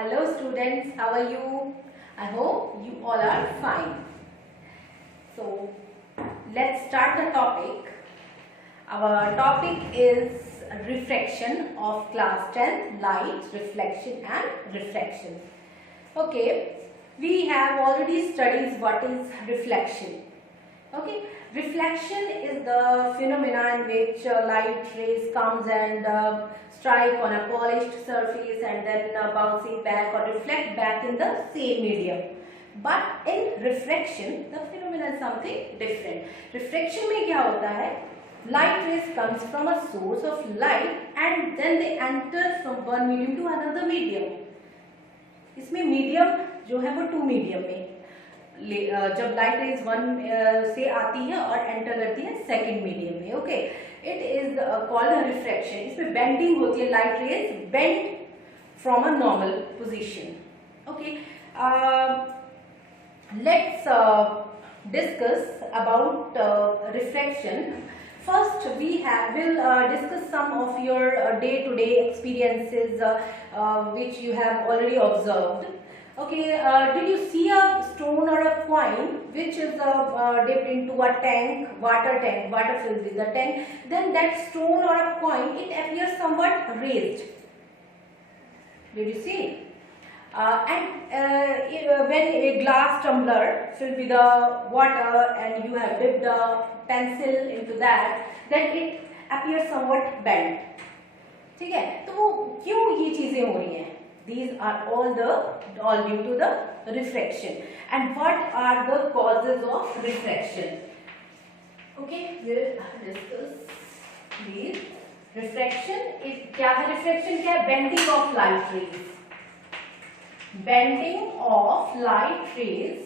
Hello students, how are you? I hope you all are fine. So let's start the topic. Our topic is refraction of class 10, light, reflection and refraction. Okay, we have already studied what is reflection. Okay, reflection is the phenomena in which light rays comes and strike on a polished surface and then bouncing back or reflect back in the same medium. But in refraction, the phenomena is something different. Refraction में क्या होता है? Light rays comes from a source of light and then they enter from one medium to another medium. इसमें medium जो है वो two medium में जब लाइट रेज वन से आती है और एंटर करती है सेकंड मीडियम में. Okay, it is called refraction. इसमें बेंडिंग होती है, light rays bend from a normal position. Okay, let's discuss about refraction. First, will discuss some of your day-to-day experiences which you have already observed. Okay, did you see a stone or a coin which is dipped into a tank, water fills in the tank? Then that stone or a coin, it appears somewhat raised. Did you see? When a glass tumbler filled with the water and you have dipped a pencil into that, then it appears somewhat bent. ठीक है, तो वो क्यों ये चीजें हो रही हैं? These are all due to the refraction. And what are the causes of refraction? Okay, we'll discuss these. Refraction is क्या है? Refraction क्या है? Bending of light rays. Bending of light rays.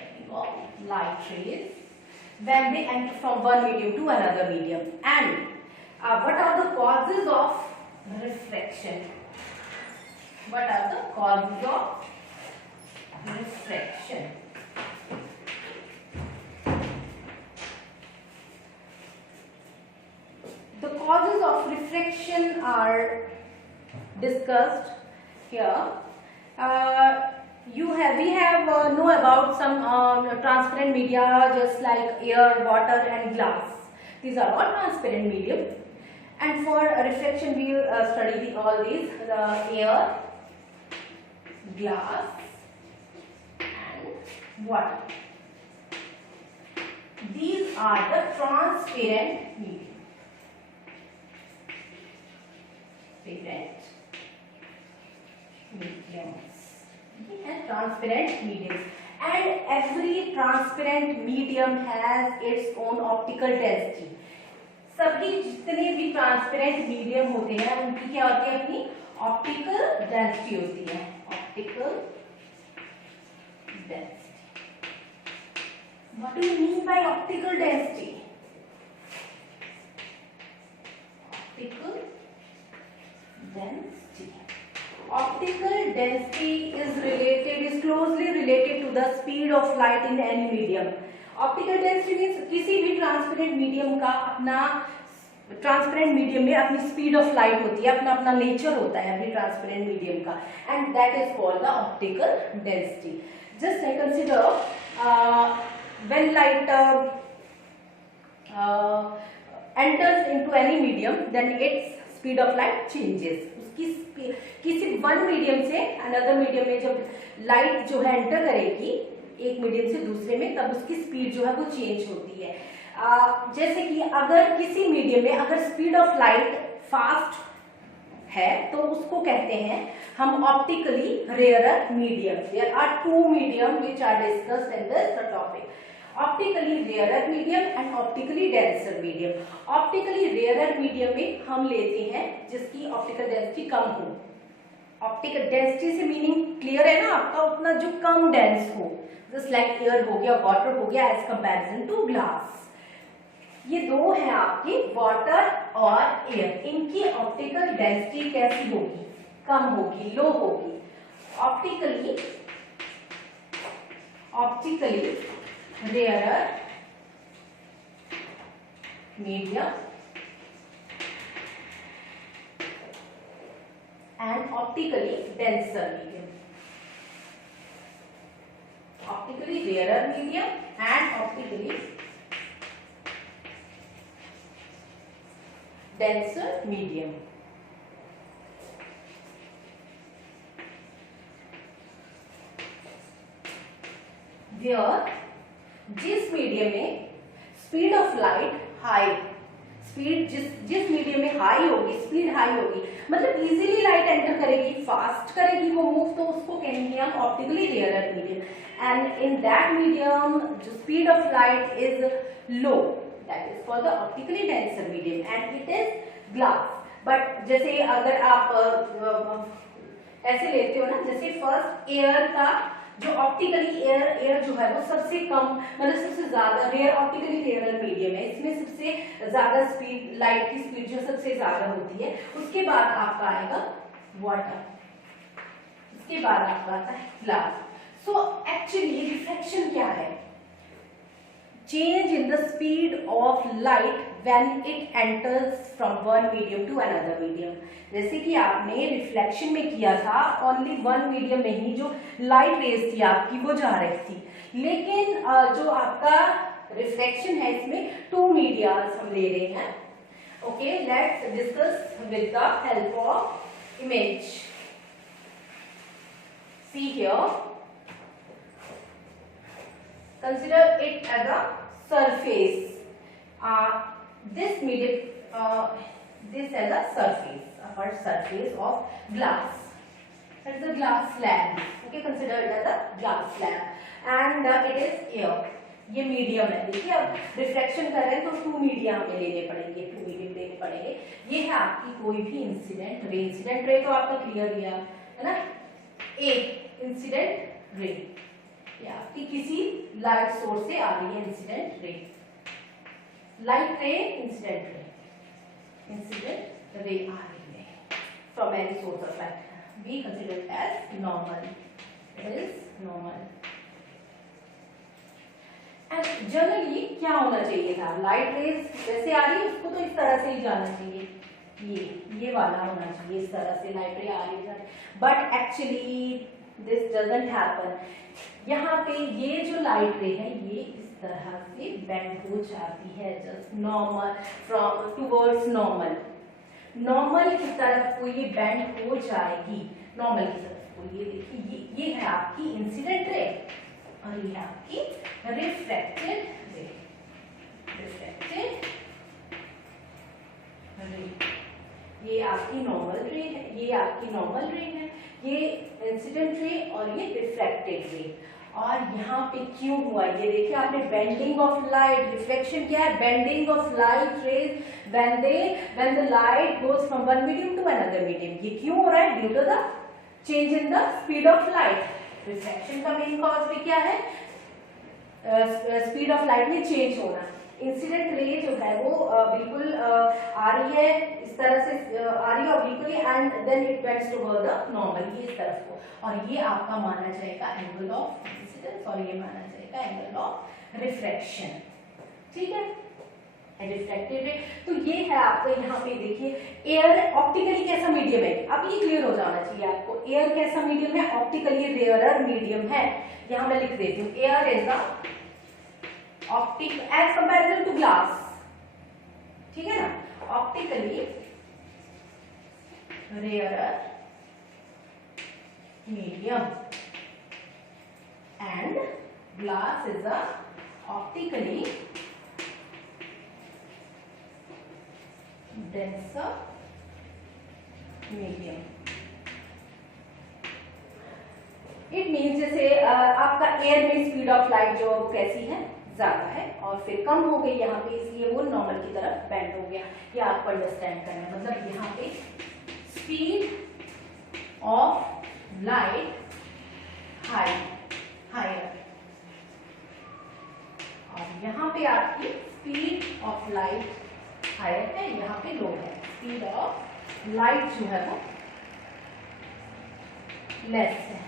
Bending of light rays when they enter from one medium to another medium. And what are the causes of refraction? What are the causes of refraction? The causes of refraction are discussed here. We have know about some transparent media just like air, water and glass. These are all transparent medium. And for refraction, we will study all these: air, glass, and water. These are the transparent medium. And transparent mediums. And every transparent medium has its own optical density. सभी जितने भी transparent medium होते हैं उनकी क्या होती है? अपनी ऑप्टिकल डेंसिटी होती है. Optical density. What do you mean by optical density? Optical density. Optical density is closely related to the speed of light in any medium. Optical density means किसी भी ट्रांसपेरेंट मीडियम का अपना transparent medium में अपनी speed of light होती है, अपना अपना नेचर होता है एवरी ट्रांसपेरेंट मीडियम का, and that is called the optical density. Just I consider when light enters into any medium, then its speed of light changes. उसकी किसी वन मीडियम से अनदर मीडियम में जब लाइट जो है एंटर करेगी एक मीडियम से दूसरे में, तब उसकी स्पीड जो है वो चेंज होती है. जैसे कि अगर किसी मीडियम में अगर स्पीड ऑफ लाइट फास्ट है तो उसको कहते हैं हम optically rarer medium. There are two medium which are discussed in this topic: optically rarer medium and optically denser medium. Optically rarer medium में हम लेते हैं जिसकी ऑप्टिकल डेंसिटी कम हो. ऑप्टिकल डेंसिटी से मीनिंग क्लियर है ना आपका? उतना जो कम डेंस हो, जस्ट लाइक एयर हो गया, वाटर हो गया, एज कंपैरिजन टू ग्लास. ये दो हैं आपके, वाटर और एयर. इनकी ऑप्टिकल डेंसिटी कैसी होगी? कम होगी, लो होगी. Optically rarer medium and optically denser medium. Optically rarer medium and optically denser medium. Where जिस मीडियम में speed of light high, speed जिस मीडियम में हाई होगी, स्पीड हाई होगी, मतलब इजीली लाइट एंटर करेगी, फास्ट करेगी वो मूव, तो उसको कहेंगे हम optically rarer medium. And in that medium जो speed of light is low, that is called the optically denser medium and it is glass. But जैसे अगर आप ऐसे लेते हो ना, जैसे फर्स्ट एयर का जो ऑप्टिकली एयर जो है वो सबसे कम, मतलब सबसे ज्यादा रेयर ऑप्टिकली रेयर मीडियम है, इसमें सबसे ज्यादा स्पीड, लाइट की स्पीड जो सबसे ज्यादा होती है. उसके बाद आपका आएगा वाटर, उसके बाद आपका आता है ग्लास. सो एक्चुअली रिफ्लेक्शन क्या है? Change in the speed of light when it enters from one medium to another medium. जैसे कि आपने रिफ्लेक्शन में किया था, ओनली वन मीडियम में ही जो लाइट रेज थी आपकी वो जा रही थी, लेकिन जो आपका रिफ्लेक्शन है इसमें टू मीडियाज हम ले रहे हैं. Okay, let's discuss with the help of image. See here, consider it as a surface. This medium, this as a surface, upper surface of glass. That is a glass slab. Okay, consider it as a glass slab, and it is air. ये medium है. देखिए अब reflection कर रहे हैं तो to media हमें लेने पड़ेंगे, टू मीडियम लेने पड़ेंगे. ये है आपकी कोई भी इंसिडेंट रे. इंसिडेंट रे तो आपका क्लियर दिया है ना, एक इंसिडेंट रे, ये आपकी किसी लाइट सोर्स से आ रही है इंसिडेंट रे. लाइट रे, इंसिडेंट रे, इंसिडेंट रे आ रही है from any source of light. We consider it as normal. It is normal. And generally क्या होना चाहिए था? लाइट रेज जैसे आ रही है उसको तो इस तरह से ही जाना चाहिए, ये वाला होना चाहिए, इस तरह से लाइट रे आ रही है. But actually this doesn't happen. यहाँ पे ये जो लाइट रे है ये तरह से बेंड हो जाती है, just normal from towards normal. Normal की तरफ को ये बेंड हो जाएगी, नॉर्मल की तरफ को. ये देखिए, ये है आपकी इंसिडेंट रे और ये है आपकी रिफ्लेक्टेड रे. रिफ्लेक्टेड रे, ये आपकी नॉर्मल रे है, ये आपकी नॉर्मल रे है, ये इंसिडेंट रे और ये रिफ्लेक्टेड रे. और यहाँ पे क्यों हुआ ये देखिए आपने, बेंडिंग ऑफ लाइट. रिफ्लेक्शन क्या है? Bending of light rays when the light goes from one medium to another medium. ये क्यों हो रहा है? Due to the change in the speed of light. Reflection का मेन कॉज भी क्या है? स्पीड ऑफ लाइट में चेंज होना. इंसिडेंट रे जो है वो बिल्कुल आ रही है, इस तरह से आ रही है obliquely, and then it bends toward the normal, ये इस तरफ को. और ये आपका माना जाएगा एंगल ऑफ इंसिडेंस और ये माना जाएगा एंगल ऑफ रिफ्रैक्शन. ठीक है, रिफ्रैक्टेड रे. तो ये है आपका, यहाँ पे देखिए एयर ऑप्टिकली कैसा मीडियम है, अब ये क्लियर हो जाना चाहिए आपको. एयर कैसा मीडियम है? ऑप्टिकली रेयरर मीडियम है. यहाँ मैं लिख देती हूँ, air is the optic as comparison to glass. ठीक है ना, optically rarer medium and glass is a optically denser medium. It means जैसे आपका एयर में स्पीड ऑफ लाइट जो वो कैसी है? ज्यादा है, और फिर कम हो गई यहाँ पे, इसलिए वो नॉर्मल की तरफ बेंड हो गया. ये आपको अंडरस्टैंड करना है. मतलब यहाँ पे स्पीड ऑफ लाइट हायर, और यहाँ पे आपकी स्पीड ऑफ लाइट हायर है, यहाँ पे लो है. स्पीड ऑफ लाइट जो है वो लेस है.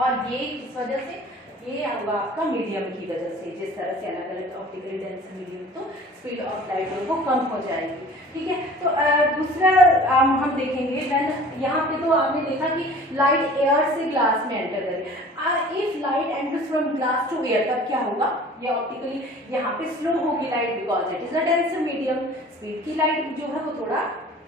और ये इस वजह से, ये आपका मीडियम की वजह से, जिस तरह से अलग अलग ऑप्टिकली डेंसर मीडियम, तो स्पीड ऑफ लाइट वो कम हो जाएगी. ठीक है, तो दूसरा हम देखेंगे व्हेन, यहाँ पे तो आपने देखा कि लाइट एयर से ग्लास में एंटर करे, if light enters from glass to air तब क्या होगा, ये ऑप्टिकली यहाँ पे स्लो होगी light because it is a denser medium, speed की लाइट जो है वो थोड़ा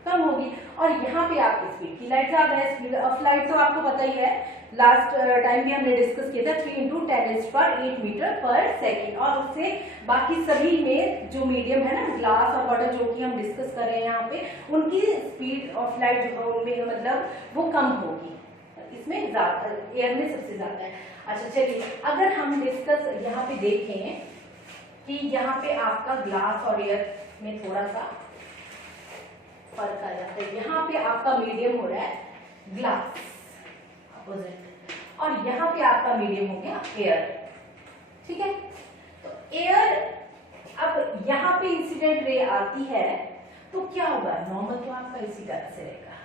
कम होगी, और यहाँ पे आपकी स्पीड की लाइट ज्यादा है। स्पीड ऑफ लाइट तो आपको पता ही है, लास्ट टाइम भी हमने डिस्कस किया था 3 × 10⁸ मीटर पर सेकेंड, और उससे बाकी सभी में जो मीडियम है ना ग्लास और वाटर जो कि हम डिस्कस कर रहे हैं यहाँ पे, उनकी स्पीड ऑफ लाइट जो मतलब वो कम होगी, इसमें ज्यादा, एयर में सबसे ज्यादा है। अच्छा चलिए, अगर हम डिस्कस यहाँ पे देखें कि यहाँ पे आपका ग्लास और एयर में थोड़ा सा फर्क आ जाता है, यहाँ पे आपका मीडियम हो रहा है ग्लास अपोजिट, और यहाँ पे आपका मीडियम हो गया एयर, ठीक है। तो एयर, अब यहाँ पे इंसिडेंट रे आती है तो क्या होगा, नॉर्मल तो आपका इसी तरह से रहेगा,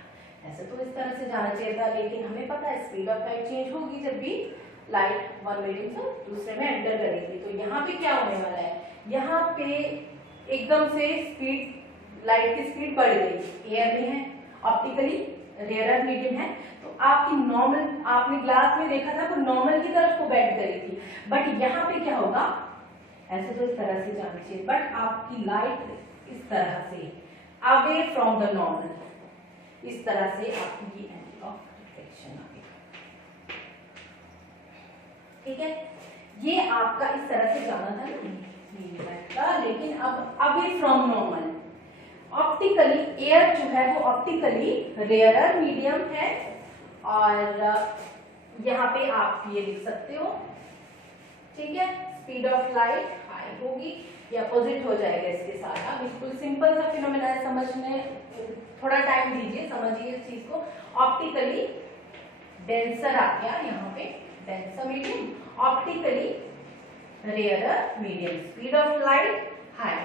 ऐसे तो इस तरह से जाना चाहिए था, लेकिन हमें पता है स्पीड ऑफ लाइट चेंज होगी जब भी लाइट वन मीडियम से दूसरे में एंटर करेगी। तो यहाँ पे क्या होने वाला है, यहाँ पे एकदम से स्पीड, लाइट की स्पीड बढ़ गई, एयर में है, ऑप्टिकली रेयरर मीडियम है, तो आपकी नॉर्मल, आपने ग्लास में देखा था तो नॉर्मल की तरफ को बेंड करी थी, बट यहाँ पे क्या होगा, ऐसे तो इस तरह से जाना चाहिए, बट आपकी लाइट इस तरह से अवे फ्रॉम द नॉर्मल, इस तरह से आपकी एंगल ऑफ रिफ्लेक्शन आएगा, ठीक है। ये आपका इस तरह से जाना था ना, लेकिन अब away from normal, optically air जो है वो ऑप्टिकली रेयरर मीडियम है, और यहाँ पे आप ये लिख सकते हो, ठीक है। स्पीड ऑफ लाइट हाई होगी, ये अपोजिट हो जाएगा इसके साथ। बिल्कुल सिंपल सा फिनोमेना है, समझने थोड़ा टाइम दीजिए, समझिए इस चीज को। ऑप्टिकली डेंसर आ गया यहाँ पे, denser medium, optically rarer medium, speed of light high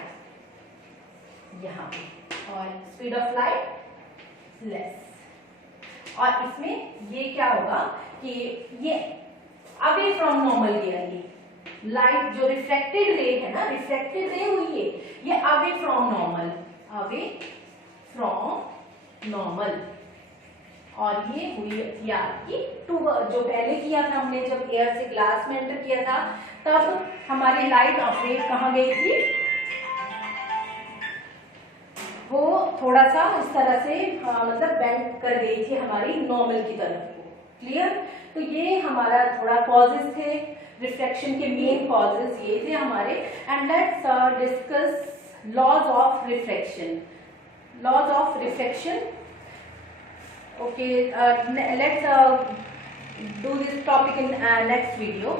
यहाँ पे, और स्पीड ऑफ लाइट लेस, और इसमें ये क्या होगा कि ये अवे फ्रॉम नॉर्मल गया, ये लाइट जो रिफ्लेक्टेड रे है ना, रिफ्लेक्टेड रे हुई है ये away from normal, away from normal, और ये हुई थी आपकी टू, जो पहले किया था हमने जब एयर से ग्लास में एंटर किया था, तब हमारी लाइट ऑफ रे कहाँ गई थी, वो थोड़ा सा इस तरह से मतलब बेंड कर गई थी हमारी नॉर्मल की तरफ को, क्लियर। तो ये हमारा थोड़ा कॉजेस थे, रिफ्लेक्शन के मेन कॉजेस ये थे हमारे। And let's discuss laws of reflection, laws of reflection, okay. Let's do this topic in next video.